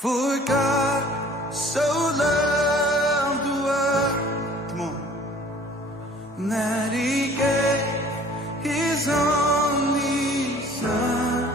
For God so loved the world, come on, that He gave His only Son,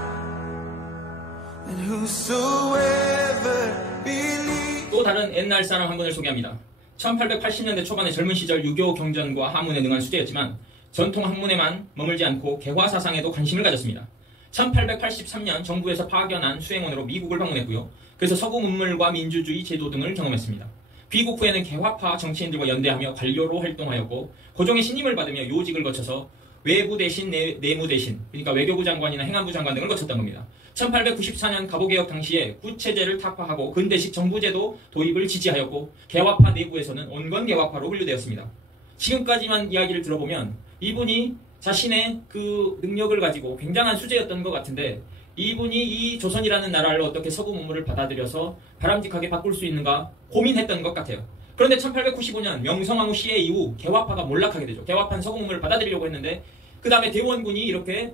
and whosoever believes. 또 다른 옛날 사람 한 분을 소개합니다. 1880년대 초반의 젊은 시절 유교 경전과 학문에 능한 수재였지만 전통 학문에만 머물지 않고 개화 사상에도 관심을 가졌습니다. 1883년 정부에서 파견한 수행원으로 미국을 방문했고요. 그래서 서구 문물과 민주주의 제도 등을 경험했습니다. 귀국 후에는 개화파 정치인들과 연대하며 관료로 활동하였고 고종의 신임을 받으며 요직을 거쳐서 외부 대신 내무 대신, 그러니까 외교부 장관이나 행안부 장관 등을 거쳤던 겁니다. 1894년 갑오개혁 당시에 구체제를 타파하고 근대식 정부제도 도입을 지지하였고 개화파 내부에서는 온건 개화파로 분류되었습니다. 지금까지만 이야기를 들어보면 이분이 자신의 그 능력을 가지고 굉장한 수재였던 것 같은데 이분이 이 조선이라는 나라를 어떻게 서구 문물을 받아들여서 바람직하게 바꿀 수 있는가 고민했던 것 같아요. 그런데 1895년 명성황후 시해 이후 개화파가 몰락하게 되죠. 개화파는 서구 문물을 받아들이려고 했는데 그 다음에 대원군이 이렇게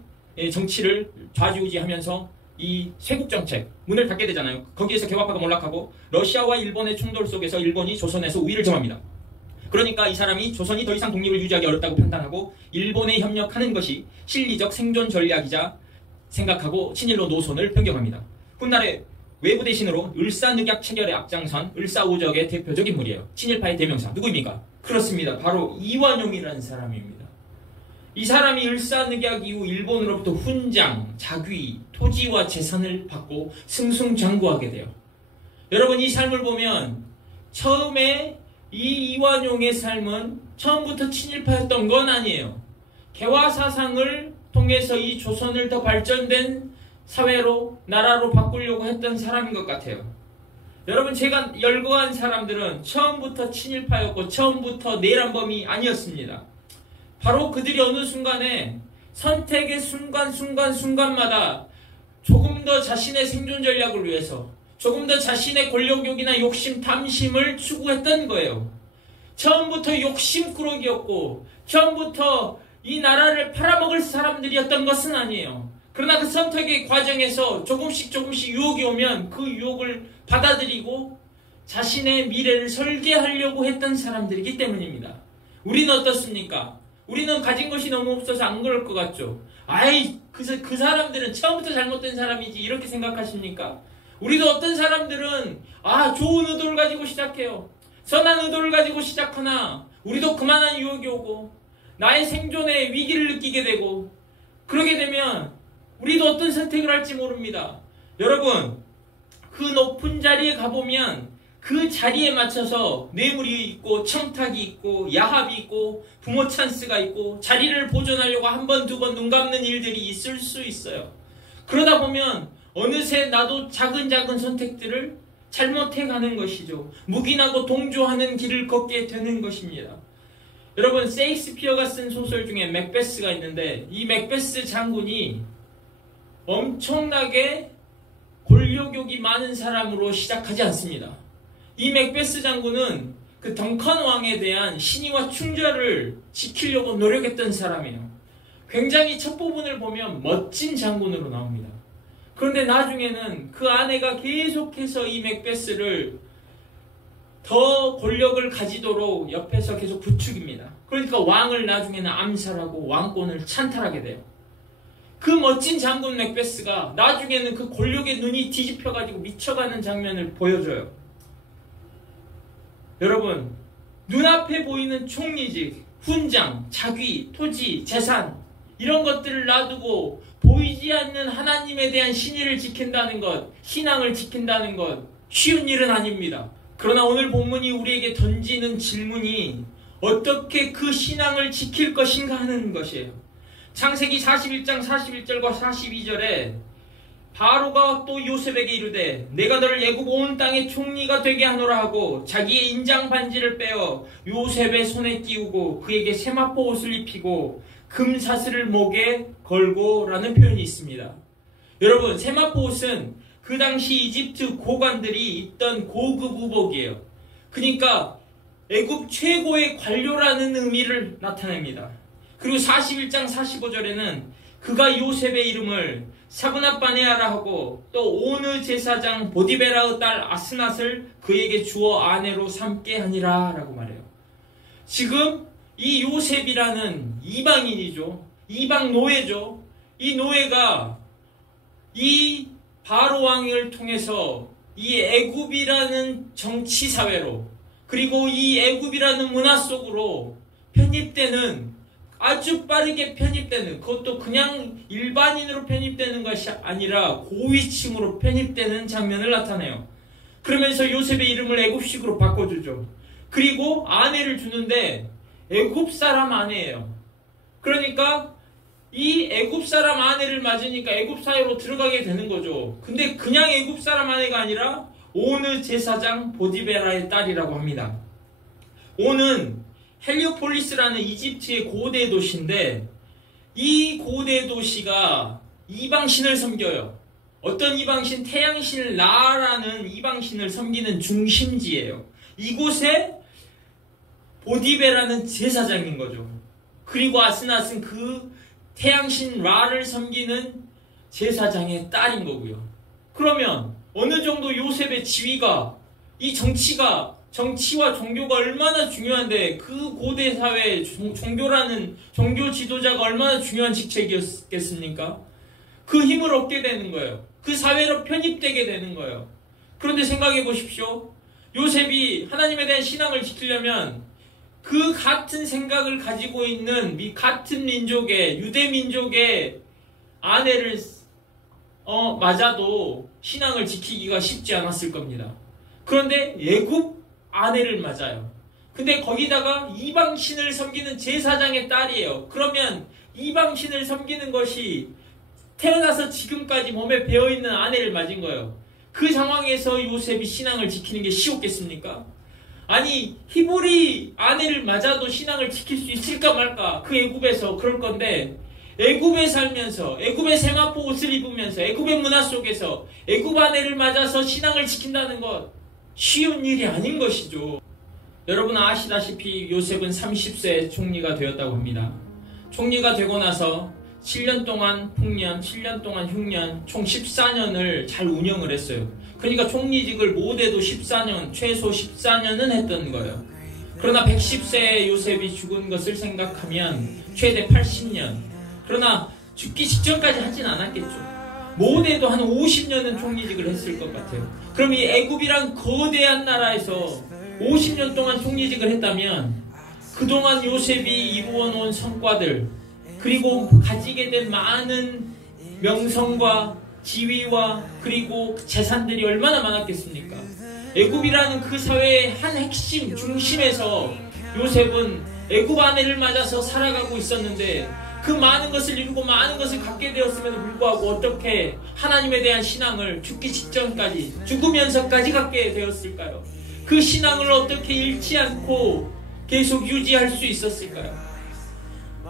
정치를 좌지우지하면서 이 쇄국정책 문을 닫게 되잖아요. 거기에서 개화파가 몰락하고 러시아와 일본의 충돌 속에서 일본이 조선에서 우위를 점합니다. 그러니까 이 사람이 조선이 더 이상 독립을 유지하기 어렵다고 판단하고 일본에 협력하는 것이 실리적 생존 전략이자 생각하고 친일로 노선을 변경합니다. 훗날에 외부 대신으로 을사늑약 체결의 앞장선 을사오적의 대표적 인물이에요. 친일파의 대명사 누구입니까? 그렇습니다. 바로 이완용이라는 사람입니다. 이 사람이 을사늑약 이후 일본으로부터 훈장, 자귀, 토지와 재산을 받고 승승장구하게 돼요. 여러분 이 삶을 보면 처음에 이 이완용의 삶은 처음부터 친일파였던 건 아니에요. 개화 사상을 통해서 이 조선을 더 발전된 사회로, 나라로 바꾸려고 했던 사람인 것 같아요. 여러분 제가 열거한 사람들은 처음부터 친일파였고 처음부터 내란범이 아니었습니다. 바로 그들이 어느 순간에 선택의 순간마다 조금 더 자신의 생존 전략을 위해서 조금 더 자신의 권력욕이나 욕심, 탐심을 추구했던 거예요. 처음부터 욕심꾸러기였고 처음부터 이 나라를 팔아먹을 사람들이었던 것은 아니에요. 그러나 그 선택의 과정에서 조금씩 유혹이 오면 그 유혹을 받아들이고 자신의 미래를 설계하려고 했던 사람들이기 때문입니다. 우리는 어떻습니까? 우리는 가진 것이 너무 없어서 안 그럴 것 같죠? 아이, 그 사람들은 처음부터 잘못된 사람이지 이렇게 생각하십니까? 우리도 어떤 사람들은 좋은 의도를 가지고 시작해요. 선한 의도를 가지고 시작하나 우리도 그만한 유혹이 오고 나의 생존에 위기를 느끼게 되고 그러게 되면 우리도 어떤 선택을 할지 모릅니다. 여러분 그 높은 자리에 가보면 그 자리에 맞춰서 뇌물이 있고 청탁이 있고 야합이 있고 부모 찬스가 있고 자리를 보존하려고 한 번, 두 번 눈 감는 일들이 있을 수 있어요. 그러다 보면 어느새 나도 작은 선택들을 잘못해가는 것이죠. 묵인하고 동조하는 길을 걷게 되는 것입니다. 여러분 셰익스피어가 쓴 소설 중에 맥베스가 있는데 이 맥베스 장군이 엄청나게 권력욕이 많은 사람으로 시작하지 않습니다. 이 맥베스 장군은 그 덩컨 왕에 대한 신의와 충절을 지키려고 노력했던 사람이에요. 굉장히 첫 부분을 보면 멋진 장군으로 나옵니다. 그런데 나중에는 그 아내가 계속해서 이 맥베스를 더 권력을 가지도록 옆에서 계속 부추깁니다. 그러니까 왕을 나중에는 암살하고 왕권을 찬탈하게 돼요. 그 멋진 장군 맥베스가 나중에는 그 권력의 눈이 뒤집혀가지고 미쳐가는 장면을 보여줘요. 여러분 눈앞에 보이는 총리직, 훈장, 자귀, 토지, 재산 이런 것들을 놔두고 보이지 않는 하나님에 대한 신의를 지킨다는 것, 신앙을 지킨다는 것 쉬운 일은 아닙니다. 그러나 오늘 본문이 우리에게 던지는 질문이 어떻게 그 신앙을 지킬 것인가 하는 것이에요. 창세기 41장 41절과 42절에 바로가 또 요셉에게 이르되 내가 너를 애굽 온 땅의 총리가 되게 하노라 하고 자기의 인장 반지를 빼어 요셉의 손에 끼우고 그에게 세마포 옷을 입히고 금사슬을 목에 걸고 라는 표현이 있습니다. 여러분 세마포 옷은 그 당시 이집트 고관들이 입던 고급 의복이에요. 그러니까 애굽 최고의 관료라는 의미를 나타냅니다. 그리고 41장 45절에는 그가 요셉의 이름을 사브낫바네아라 하고 또 오느 제사장 보디베라의 딸 아스낫을 그에게 주어 아내로 삼게 하니라 라고 말해요. 지금 이 요셉이라는 이방인이죠. 이방 노예죠. 이 노예가 이 바로 왕을 통해서 이 애굽이라는 정치 사회로 그리고 이 애굽이라는 문화 속으로 편입되는, 아주 빠르게 편입되는, 그것도 그냥 일반인으로 편입되는 것이 아니라 고위층으로 편입되는 장면을 나타내요. 그러면서 요셉의 이름을 애굽식으로 바꿔주죠. 그리고 아내를 주는데 애굽 사람 아내예요. 그러니까 이 애굽 사람 아내를 맞으니까 애굽 사회로 들어가게 되는 거죠. 근데 그냥 애굽 사람 아내가 아니라 오느 제사장 보디베라의 딸이라고 합니다. 오는 헬리오폴리스라는 이집트의 고대 도시인데 이 고대 도시가 이방신을 섬겨요. 어떤 이방신? 태양신 라라는 이방신을 섬기는 중심지예요. 이곳에 보디베라는 제사장인 거죠. 그리고 아스낫은 그 태양신 라를 섬기는 제사장의 딸인 거고요. 그러면 어느 정도 요셉의 지위가, 이 정치와 종교가 얼마나 중요한데 그 고대 사회에 종교라는 종교 지도자가 얼마나 중요한 직책이었겠습니까? 그 힘을 얻게 되는 거예요. 그 사회로 편입되게 되는 거예요. 그런데 생각해 보십시오. 요셉이 하나님에 대한 신앙을 지키려면 그 같은 생각을 가지고 있는 같은 민족의, 유대 민족의 아내를 맞아도 신앙을 지키기가 쉽지 않았을 겁니다. 그런데 애굽 아내를 맞아요. 근데 거기다가 이방신을 섬기는 제사장의 딸이에요. 그러면 이방신을 섬기는 것이 태어나서 지금까지 몸에 배어있는 아내를 맞은 거예요. 그 상황에서 요셉이 신앙을 지키는 게 쉬웠겠습니까? 아니, 히브리 아내를 맞아도 신앙을 지킬 수 있을까 말까, 그 애굽에서 그럴 건데, 애굽에 살면서, 애굽의 세마포 옷을 입으면서, 애굽의 문화 속에서 애굽 아내를 맞아서 신앙을 지킨다는 것, 쉬운 일이 아닌 것이죠. 여러분 아시다시피 요셉은 30세에 총리가 되었다고 합니다. 총리가 되고 나서 7년 동안 풍년, 7년 동안 흉년, 총 14년을 잘 운영을 했어요. 그러니까 총리직을 못해도 14년, 최소 14년은 했던 거예요. 그러나 110세에 요셉이 죽은 것을 생각하면 최대 80년. 그러나 죽기 직전까지 하진 않았겠죠. 못해도 한 50년은 총리직을 했을 것 같아요. 그럼 이 애굽이란 거대한 나라에서 50년 동안 총리직을 했다면 그동안 요셉이 이루어놓은 성과들, 그리고 가지게 된 많은 명성과 지위와 그리고 재산들이 얼마나 많았겠습니까? 애굽이라는 그 사회의 한 핵심, 중심에서 요셉은 애굽 아내를 맞아서 살아가고 있었는데 그 많은 것을 이루고 많은 것을 갖게 되었음에도 불구하고 어떻게 하나님에 대한 신앙을 죽기 직전까지, 죽으면서까지 갖게 되었을까요? 그 신앙을 어떻게 잃지 않고 계속 유지할 수 있었을까요?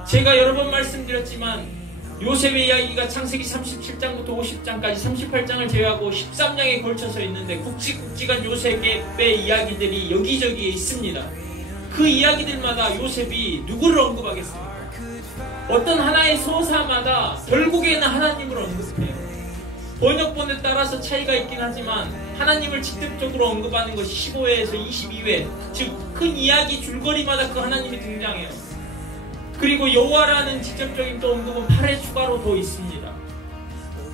제가 여러 번 말씀드렸지만 요셉의 이야기가 창세기 37장부터 50장까지 38장을 제외하고 13장에 걸쳐서 있는데 굵직굵직한 요셉의 이야기들이 여기저기에 있습니다. 그 이야기들마다 요셉이 누구를 언급하겠습니까? 어떤 하나의 서사마다 결국에는 하나님을 언급해요. 번역본에 따라서 차이가 있긴 하지만 하나님을 직접적으로 언급하는 것이 15회에서 22회, 즉 큰 이야기 줄거리마다 그 하나님이 등장해요. 그리고 여호와라는 직접적인 또 언급은 8회 추가로 더 있습니다.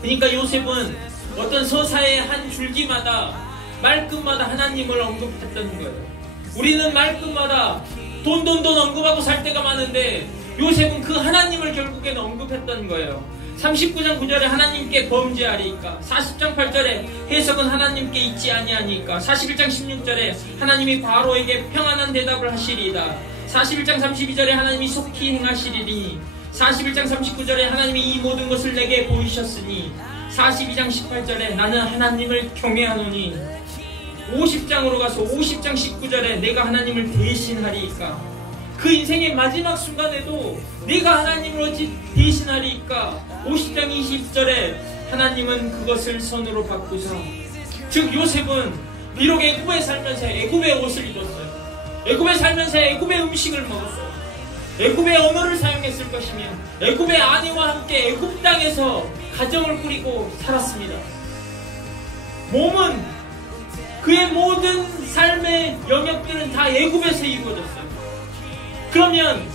그러니까 요셉은 어떤 서사의 한 줄기마다 말끝마다 하나님을 언급했던 거예요. 우리는 말끝마다 돈 언급하고 살 때가 많은데 요셉은 그 하나님을 결국에는 언급했던 거예요. 39장 9절에 하나님께 범죄하리이까, 40장 8절에 해석은 하나님께 있지 아니하니까, 41장 16절에 하나님이 바로에게 평안한 대답을 하시리이다, 41장 32절에 하나님이 속히 행하시리니, 41장 39절에 하나님이 이 모든 것을 내게 보이셨으니, 42장 18절에 나는 하나님을 경외하노니, 50장으로 가서 50장 19절에 내가 하나님을 대신하리이까, 그 인생의 마지막 순간에도 내가 하나님을 어찌 대신하리이까, 50장 20절에 하나님은 그것을 선으로 바꾸사, 즉 요셉은 비록 애굽에 살면서 애굽의 옷을 입었어요. 애굽에 살면서 애굽의 음식을 먹었어요. 애굽의 언어를 사용했을 것이며 애굽의 아내와 함께 애굽 땅에서 가정을 꾸리고 살았습니다. 몸은 그의 모든 삶의 영역들은 다 애굽에서 이루어졌어요. 그러면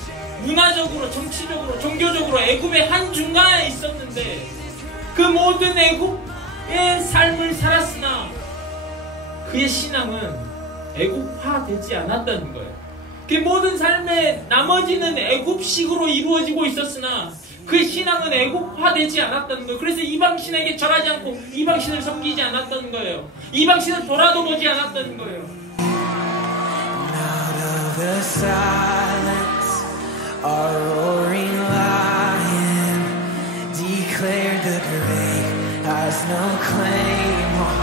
문화적으로, 정치적으로, 종교적으로 애굽의 한 중간에 있었는데 그 모든 애굽의 삶을 살았으나 그의 신앙은 애굽화되지 않았다는 거예요. 그 모든 삶의 나머지는 애굽식으로 이루어지고 있었으나 그의 신앙은 애국화되지 않았다는 거예요. 그래서 이방신에게 절하지 않고 이방신을 섬기지 않았다는 거예요. 이방신을 돌아도 보지 않았다는 거예요. Out of the silence, a roaring lion declared the grave has no claim.